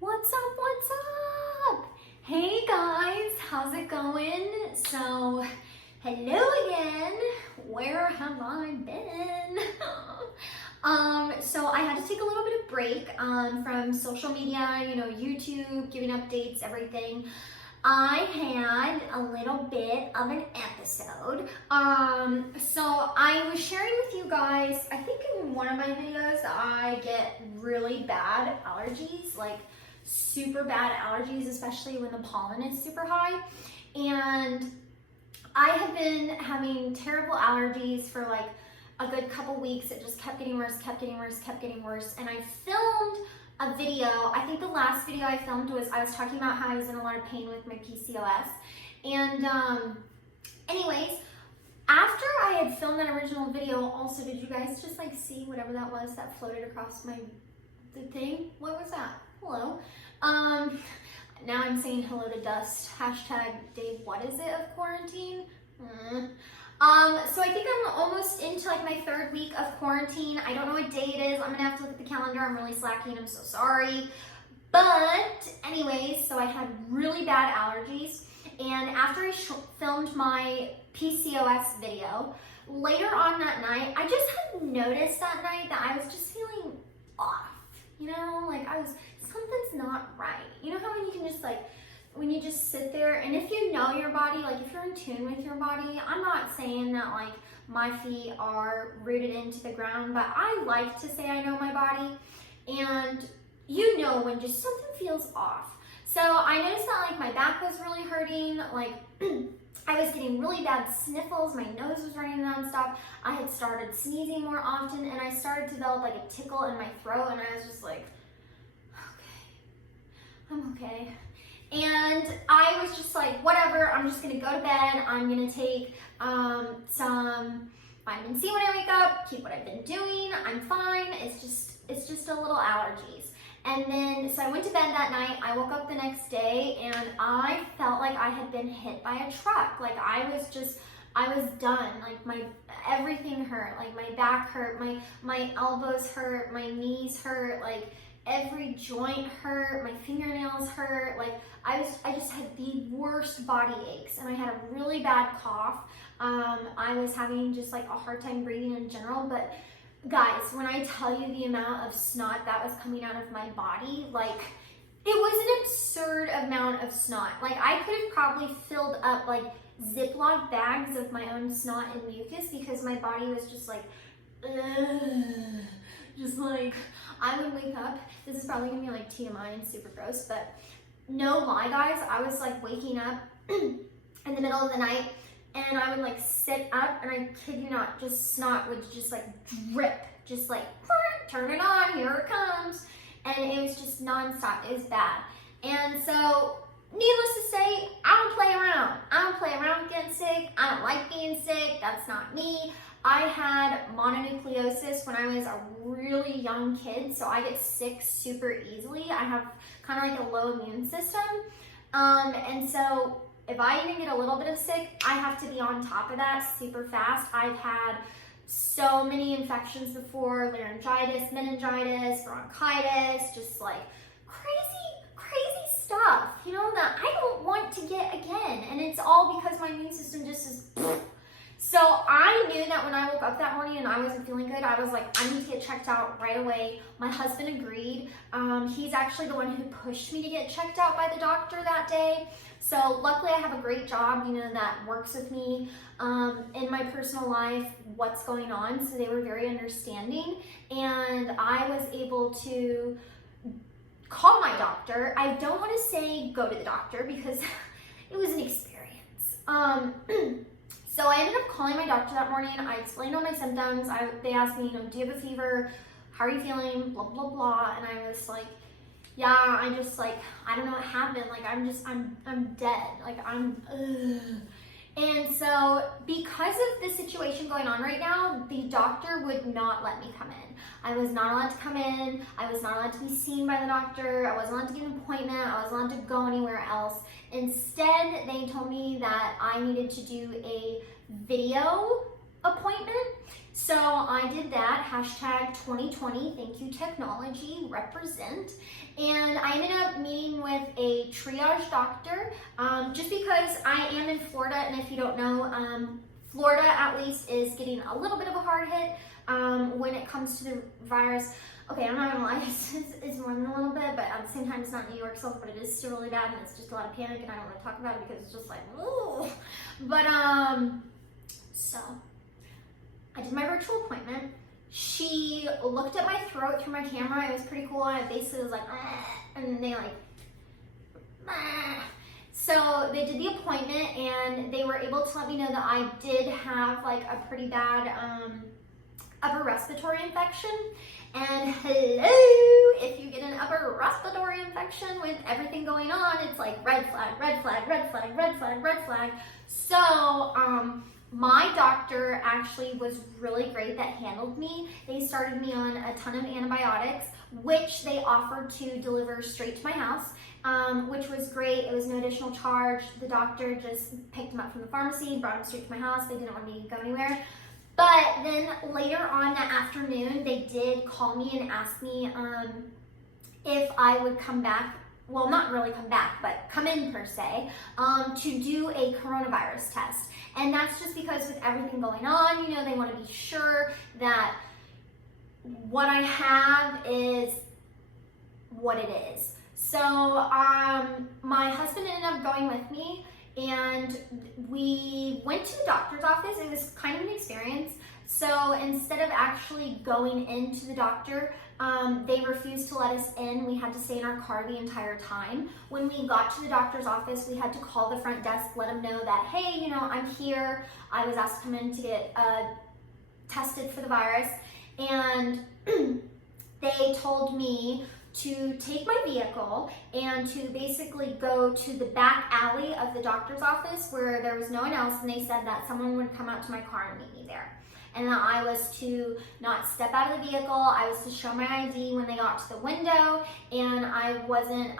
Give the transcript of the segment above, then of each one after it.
What's up, what's up? Hey guys, how's it going? So, hello again. Where have I been? So I had to take a little bit of break from social media, YouTube, giving updates, everything. I had a little bit of an episode. So I was sharing with you guys, I think in one of my videos, I get really bad allergies, like super bad allergies, especially when the pollen is super high. And I have been having terrible allergies for like a good couple weeks. It just kept getting worse, kept getting worse, kept getting worse. And I filmed a video. I think the last video I filmed was I was talking about how I was in a lot of pain with my PCOS. And anyways, after I had filmed that original video, also, did you guys just like see whatever that was that floated across the thing? What was that? Hello. Now I'm saying hello to dust. Hashtag Dave, what is it of quarantine? So I think I'm almost into like my third week of quarantine. I don't know what day it is. I'm gonna have to look at the calendar. I'm really slacking. I'm so sorry. But anyways, so I had really bad allergies. And after I filmed my PCOS video, later on that night, I just had noticed that night that I was just feeling off. Like something's not right. You know how when you can just like, when you just sit there, and if you know your body, like if you're in tune with your body, I'm not saying that like my feet are rooted into the ground, but I like to say I know my body, and when just something feels off. So I noticed that like my back was really hurting, like I was getting really bad sniffles, my nose was running nonstop, I had started sneezing more often, and I started to develop like a tickle in my throat, and I was just like, okay, I'm okay. And I was just like, whatever, I'm just gonna go to bed. I'm gonna take some vitamin C when I wake up, keep what I've been doing, I'm fine. It's just a little allergies. And then, so I went to bed that night, I woke up the next day, and I felt like I had been hit by a truck. Like I was done. Like everything hurt. Like my back hurt, my elbows hurt, my knees hurt, like every joint hurt, my fingernails hurt. Like I just had the worst body aches, and I had a really bad cough. I was having just like a hard time breathing in general. But guys, when I tell you the amount of snot that was coming out of my body, like it was an absurd amount of snot. Like I could have probably filled up like Ziploc bags of my own snot and mucus, because my body was just like, ugh. Just like, I would wake up, this is probably gonna be like TMI and super gross, but no lie guys, I was like waking up in the middle of the night, and I would like sit up, and I kid you not, just snot would just like drip, just like, turn it on, here it comes. And it was just nonstop, it was bad. And so, needless to say, I don't play around. I don't play around with getting sick. I don't like being sick, that's not me. I had mononucleosis when I was a really young kid, so I get sick super easily. I have kind of like a low immune system. And so if I even get a little bit of sick, I have to be on top of that super fast. I've had so many infections before, laryngitis, meningitis, bronchitis, just like crazy stuff, that I don't want to get again. And it's all because my immune system just is So I knew that when I woke up that morning and I wasn't feeling good, I was like, I need to get checked out right away. My husband agreed. He's actually the one who pushed me to get checked out by the doctor that day. So luckily I have a great job, that works with me in my personal life, what's going on. So they were very understanding, and I was able to call my doctor. I don't want to say go to the doctor because it was an experience. So I ended up calling my doctor that morning. I explained all my symptoms. They asked me, do you have a fever? How are you feeling? Blah, blah, blah. And I was like, yeah, I don't know what happened. Like, I'm dead. Like, ugh. And so because of the situation going on right now, the doctor would not let me come in. I was not allowed to come in. I was not allowed to be seen by the doctor. I wasn't allowed to get an appointment. I wasn't allowed to go anywhere else. Instead, they told me that I needed to do a video appointment. So I did that, hashtag 2020, thank you technology, represent. And I ended up meeting with a triage doctor, just because I am in Florida, and if you don't know, Florida at least is getting a little bit of a hard hit when it comes to the virus. Okay, I'm not gonna lie, it's more than a little bit, but at the same time, it's not New York stuff, but it is still really bad, and it's just a lot of panic, and I don't want to talk about it because it's just like, ooh. But, so I did my virtual appointment. She looked at my throat through my camera. It was pretty cool. I basically was like, and they like, so they did the appointment, and they were able to let me know that I did have like a pretty bad upper respiratory infection. And hello, if you get an upper respiratory infection with everything going on, it's like red flag, red flag, red flag, red flag, red flag. So, my doctor actually was really great that handled me. They started me on a ton of antibiotics, which they offered to deliver straight to my house, which was great. It was no additional charge. The doctor just picked them up from the pharmacy, brought them straight to my house. They didn't want me to go anywhere. But then later on that afternoon, they did call me and ask me if I would come back, well, not really come back, but come in per se, to do a coronavirus test. And that's just because with everything going on, you know, they want to be sure that what I have is what it is. So my husband ended up going with me, and we went to the doctor's office. It was kind of an experience. So instead of actually going into the doctor, they refused to let us in. We had to stay in our car the entire time. When we got to the doctor's office, we had to call the front desk, let them know that, hey, you know, I'm here. I was asked to come in to get tested for the virus. And they told me to take my vehicle and to basically go to the back alley of the doctor's office where there was no one else, and they said that someone would come out to my car and meet me there. And that I was to not step out of the vehicle, I was to show my ID when they got to the window, and I wasn't,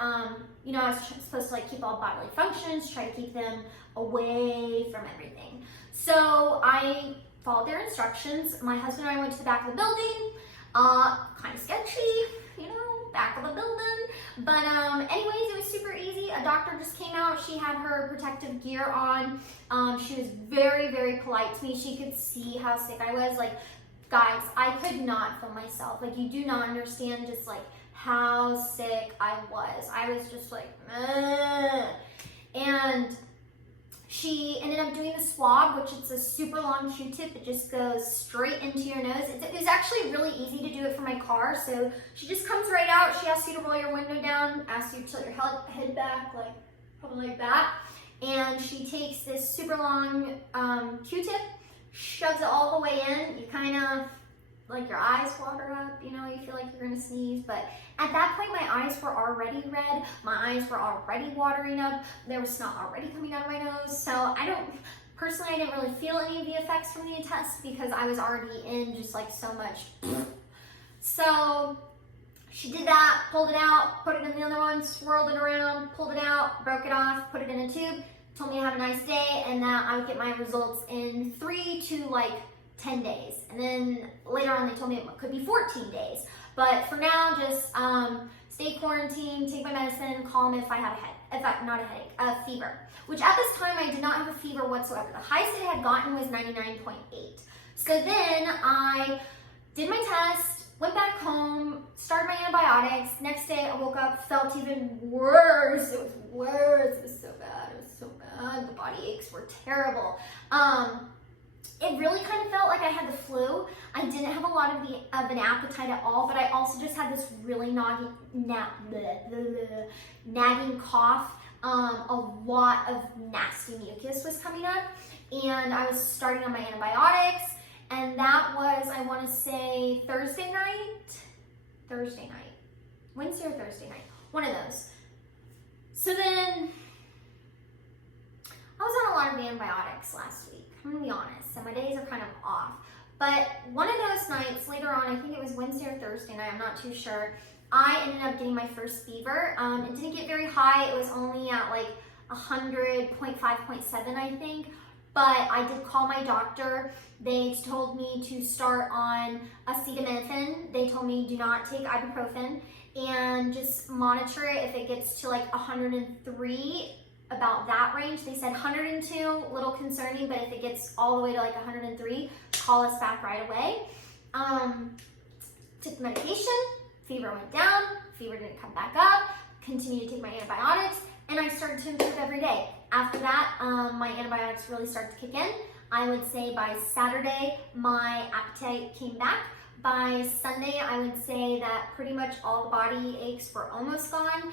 you know, I was supposed to like keep all bodily functions, try to keep them away from everything. So I followed their instructions. My husband and I went to the back of the building, kind of sketchy, you know, back of a building, but anyways, it was super easy. A doctor just came out. She had her protective gear on. She was very, very polite to me. She could see how sick I was. Like, guys, I could not film myself. Like, you do not understand just like how sick I was. I was just like, ugh. And she ended up doing the swab, which it's a super long Q-tip. It just goes straight into your nose. It was actually really easy to do it for my car. So she just comes right out. She asks you to roll your window down, asks you to tilt your head back, like probably like that. And she takes this super long Q-tip, shoves it all the way in. You kind of, like your eyes water up, you know, you feel like you're gonna sneeze. But at that point, my eyes were already red. My eyes were already watering up. There was snot already coming out of my nose. So I didn't really feel any of the effects from the test because I was already in just like so much. So she did that, pulled it out, put it in the other one, swirled it around, pulled it out, broke it off, put it in a tube, told me to have a nice day, and that I would get my results in 3 to like 10 days. And then later on they told me it could be 14 days. But for now, just stay quarantined, take my medicine, call them if I have a fever. Which at this time I did not have a fever whatsoever. The highest I had gotten was 99.8. So then I did my test, went back home, started my antibiotics. Next day I woke up, felt even worse. It was worse. It was so bad. It was so bad. The body aches were terrible. It really kind of felt like I had the flu. I didn't have a lot of an appetite at all, but I also just had this really nagging cough. A lot of nasty mucus was coming up, and I was starting on my antibiotics, and that was, I want to say, Wednesday night, Wednesday or Thursday night, one of those. So then I was on a lot of antibiotics last week, I'm gonna be honest, so my days are kind of off. But one of those nights, later on, I think it was Wednesday or Thursday night, I'm not too sure, I ended up getting my first fever. It didn't get very high, it was only at like 100.5.7, I think. but I did call my doctor. They told me to start on acetaminophen. They told me do not take ibuprofen and just monitor it if it gets to like 103, about that range. They said 102, a little concerning, but if it gets all the way to like 103, call us back right away. Took the medication, fever went down, fever didn't come back up, continued to take my antibiotics, and I started to improve every day. After that, my antibiotics really started to kick in. I would say by Saturday, my appetite came back. By Sunday, I would say that pretty much all the body aches were almost gone.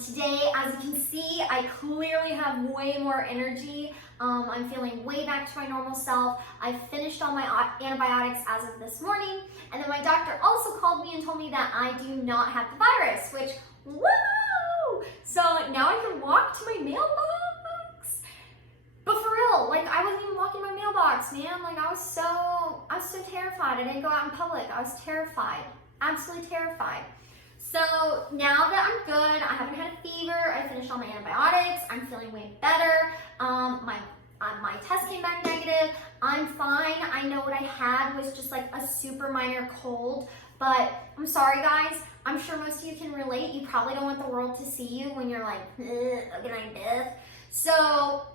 Today, as you can see, I clearly have way more energy. I'm feeling way back to my normal self. I finished all my antibiotics as of this morning. And then my doctor also called me and told me that I do not have the virus, which, woo! So now I can walk to my mailbox. But for real, like I wasn't even walking my mailbox, man. Like I was so terrified. I didn't go out in public. I was terrified, absolutely terrified. So now that I'm good, I haven't had a fever, I finished all my antibiotics, I'm feeling way better. My test came back negative. I'm fine. I know what I had was just like a super minor cold, but I'm sorry guys. I'm sure most of you can relate. You probably don't want the world to see you when you're like, looking like this. So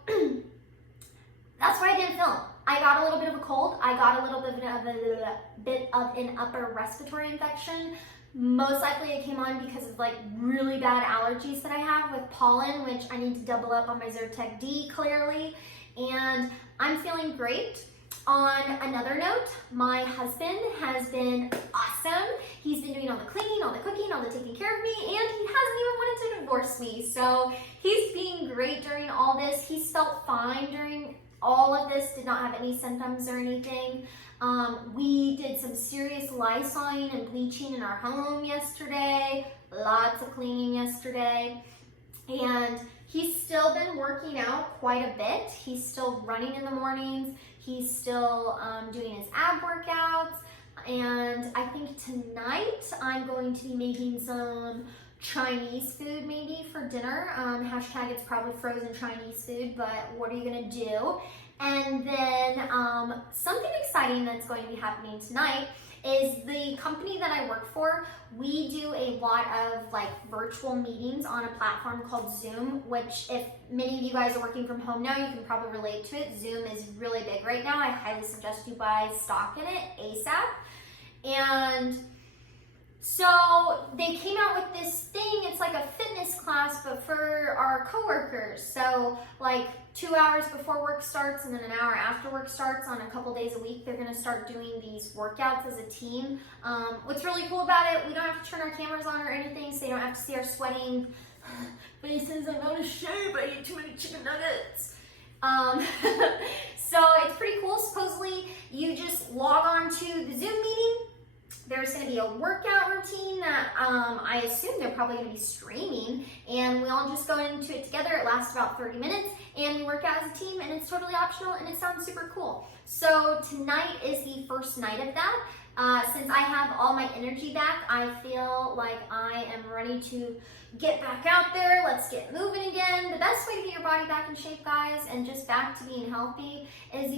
that's why I didn't film. I got a little bit of a cold. I got a little bit of an upper respiratory infection. Most likely it came on because of like really bad allergies that I have with pollen, which I need to double up on my Zyrtec D clearly. And I'm feeling great. On another note, my husband has been awesome. He's been doing all the cleaning, all the cooking, all the taking care of me, and he hasn't even wanted to divorce me. So he's being great during all this. He's felt fine during all of this, did not have any symptoms or anything. We did some serious lysoling and bleaching in our home yesterday, lots of cleaning yesterday, and he's still been working out quite a bit. He's still running in the mornings. He's still doing his ab workouts, and I think tonight I'm going to be making some Chinese food maybe for dinner. Hashtag it's probably frozen Chinese food, but what are you gonna do? And then something exciting that's going to be happening tonight is the company that I work for. We do a lot of like virtual meetings on a platform called Zoom, which if many of you guys are working from home now, you can probably relate to it. Zoom is really big right now. I highly suggest you buy stock in it ASAP. And so they came out with this thing, it's like a fitness class, but for our coworkers. So like 2 hours before work starts and then an hour after work starts on a couple days a week, they're gonna start doing these workouts as a team. What's really cool about it, we don't have to turn our cameras on or anything, so you don't have to see our sweating faces. I'm out of shape, I ate too many chicken nuggets. So it's pretty cool. Supposedly you just log on to the Zoom meeting. There's going to be a workout routine that I assume they're probably going to be streaming, and we all just go into it together. It lasts about 30 minutes, and we work out as a team, and it's totally optional, and it sounds super cool. So tonight is the first night of that. Since I have all my energy back, I feel like I am ready to get back out there. Let's get moving again. The best way to get your body back in shape, guys, and just back to being healthy is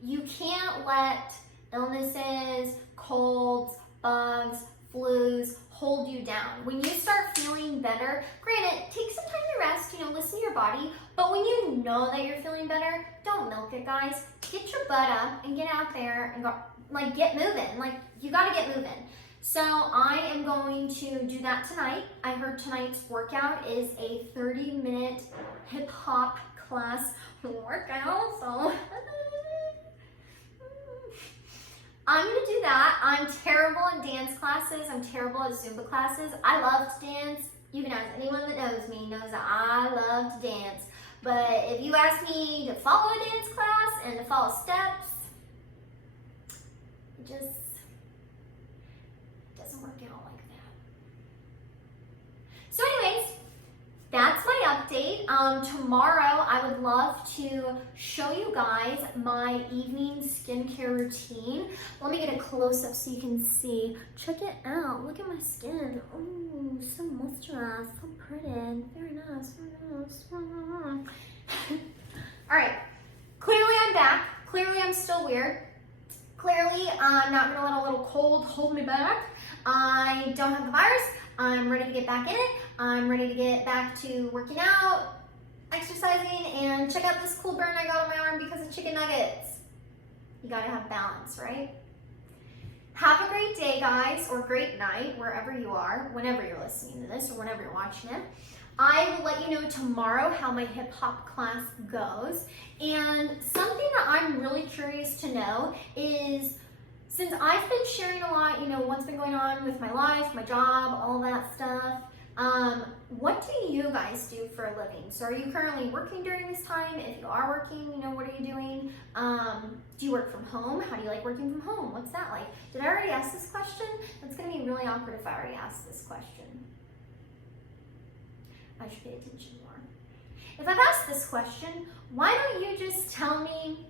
you can't let illnesses, colds, bugs, flus hold you down. When you start feeling better, granted, take some time to rest, listen to your body, but when you know that you're feeling better, don't milk it, guys. Get your butt up and get out there and go, get moving. You gotta get moving. So I am going to do that tonight. I heard tonight's workout is a 30-minute hip hop class workout, so I'm gonna do that. I'm terrible at dance classes. I'm terrible at Zumba classes. I love to dance. You can ask anyone that knows me knows that I love to dance. But if you ask me to follow a dance class and to follow steps, it just doesn't work out like that. So anyways, that's my update. Tomorrow I would love to show you guys my evening skincare routine. Let me get a close-up so you can see. Check it out. Look at my skin. Oh, so moisturized, so pretty. Very nice, very nice. All right, clearly I'm back. Clearly I'm still weird. Clearly I'm not gonna let a little cold hold me back. I don't have the virus. I'm ready to get back in it. I'm ready to get back to working out, exercising, and check out this cool burn I got on my arm because of chicken nuggets. You gotta have balance, right? Have a great day, guys, or great night, wherever you are, whenever you're listening to this or whenever you're watching it. I will let you know tomorrow how my hip hop class goes. And something that I'm really curious to know is, since I've been sharing a lot, what's been going on with my life, my job, all that stuff, what do you guys do for a living? So are you currently working during this time? If you are working, what are you doing? Do you work from home? How do you like working from home? What's that like? Did I already ask this question? That's gonna be really awkward if I already asked this question. I should pay attention more. If I've asked this question, why don't you just tell me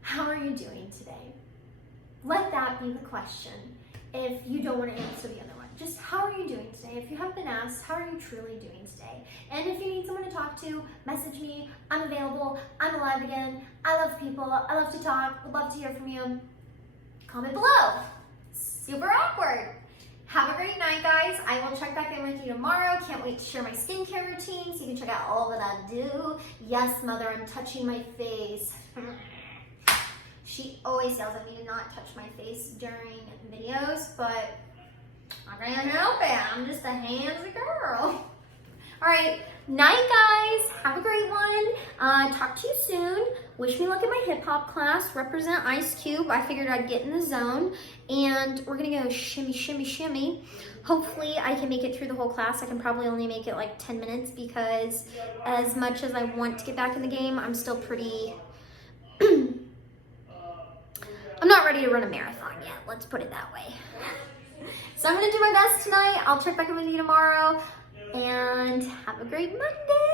how are you doing today? Let that be the question. If you don't want to answer the other one, just how are you doing today? If you haven't been asked, how are you truly doing today? And if you need someone to talk to, message me. I'm available. I'm alive again. I love people. I love to talk. Would love to hear from you. Comment below. Super awkward. Have a great night, guys. I will check back in with you tomorrow. Can't wait to share my skincare routine so you can check out all that I do. Yes, mother, I'm touching my face. She always yells at me to not touch my face during videos, but I can't help it. I'm just a handsy girl. All right, night, guys. Have a great one. Talk to you soon. Wish me luck in my hip hop class. Represent Ice Cube. I figured I'd get in the zone, and we're gonna go shimmy, shimmy, shimmy. Hopefully I can make it through the whole class. I can probably only make it like 10 minutes because as much as I want to get back in the game, I'm still pretty, I'm not ready to run a marathon yet. Let's put it that way. So I'm gonna do my best tonight. I'll check back in with you tomorrow, and have a great Monday.